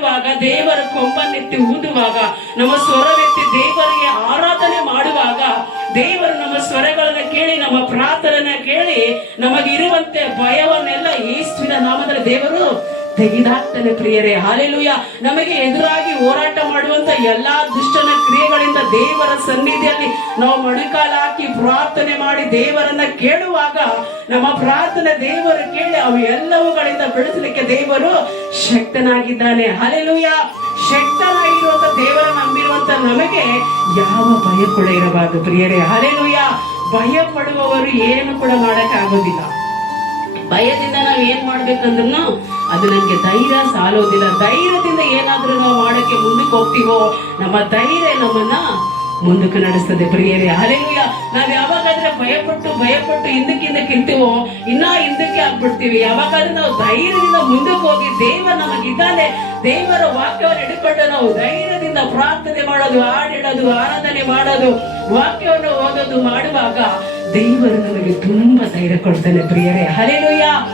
ಮಾಡುವಾಗ, ದೇವರ ಕೊಂಬನ್ನೆತ್ತಿ ಊದುವಾಗ, ನಮ್ಮ ಸ್ವರವೆತ್ತಿ ದೇವರಿಗೆ ಆರಾಧನೆ ಮಾಡುವಾಗ, ದೇವರು ನಮ್ಮ ಸ್ವರಗಳನ್ನ ಕೇಳಿ, ನಮ್ಮ ಪ್ರಾರ್ಥನೆ ಕೇಳಿ, ನಮಗಿರುವಂತೆ ಭಯವನ್ನೆಲ್ಲ ಯೇಸುವಿನ ನಾಮದಲ್ಲಿ ದೇವರು ತೆಗೆದಾಕ್ತಾನೆ ಪ್ರಿಯರೇ. ಹಾಲೆಲೂಯ. ನಮಗೆ ಎದುರಾಗಿ ಹೋರಾಟ ಮಾಡುವಂತ ಎಲ್ಲಾ ದುಷ್ಟನ ಕ್ರಿಯೆಗಳಿಂದ ದೇವರ ಸನ್ನಿಧಿಯಲ್ಲಿ ನಾವು ಮಡಿಕಾಲ ಹಾಕಿ ಪ್ರಾರ್ಥನೆ ಮಾಡಿ ದೇವರನ್ನ ಕೇಳುವಾಗ, ನಮ್ಮ ಪ್ರಾರ್ಥನೆ ದೇವರು ಕೇಳಿ ಅವು ಎಲ್ಲವುಗಳಿಂದ ಬಿಡಿಸಲಿಕ್ಕೆ ದೇವರು ಶಕ್ತನಾಗಿದ್ದಾನೆ. ಹಾಲೆಲೂಯ. ಶಕ್ತನಾಗಿರುವಂತ ದೇವರ ನಂಬಿರುವಂತ ನಮಗೆ ಯಾವ ಭಯ ಕೂಡ ಇರಬಾರದು ಪ್ರಿಯರೇ. ಹಾಲೆಲೂಯ. ಭಯ ಪಡುವವರು ಏನು ಕೂಡ ಮಾಡಕ್ಕಾಗೋದಿಲ್ಲ. ಭಯದಿಂದ ನಾವ್ ಏನ್ ಮಾಡ್ಬೇಕಂದ್ರೂ ಅದು ನಮ್ಗೆ ಧೈರ್ಯ ಸಾಲೋದಿಲ್ಲ. ಧೈರ್ಯದಿಂದ ಏನಾದ್ರೂ ನಾವು ಮಾಡಕ್ಕೆ ಮುಂದಕ್ಕೆ ಹೋಗ್ತೀವೋ, ನಮ್ಮ ಧೈರ್ಯ ನಮ್ಮನ್ನ ಮುಂದಕ್ಕೆ ನಡೆಸ್ತದೆ ಪ್ರಿಯರೇ. ಹಲ್ಲೆಲೂಯಾ. ನಾವ್ ಯಾವಾಗಾದ್ರೆ ಭಯಪಟ್ಟು ಹಿಂದಕ್ಕೆ ಇರ್ತೀವೋ, ಇನ್ನ ಹಿಂದಕ್ಕೆ ಆಗ್ಬಿಡ್ತೀವಿ. ಯಾವಾಗಾದ್ರೂ ನಾವು ಧೈರ್ಯದಿಂದ ಮುಂದಕ್ಕೆ ಹೋಗಿ ದೇವರು ನಮಗಿದ್ದಾನೆ, ದೇವರ ವಾಕ್ಯವನ್ನು ಹಿಡ್ಕೊಂಡು ನಾವು ಧೈರ್ಯದಿಂದ ಪ್ರಾರ್ಥನೆ ಮಾಡೋದು, ಹಾಡಿಡೋದು, ಆರಾಧನೆ ಮಾಡೋದು, ವಾಕ್ಯವನ್ನು ಓದೋದು ಮಾಡುವಾಗ ದೇವರು ನಮಗೆ ತುಂಬಾ ಧೈರ್ಯ ಕೊಡ್ತಾನೆ ಪ್ರಿಯರೇ. ಹಲ್ಲೆಲೂಯಾ.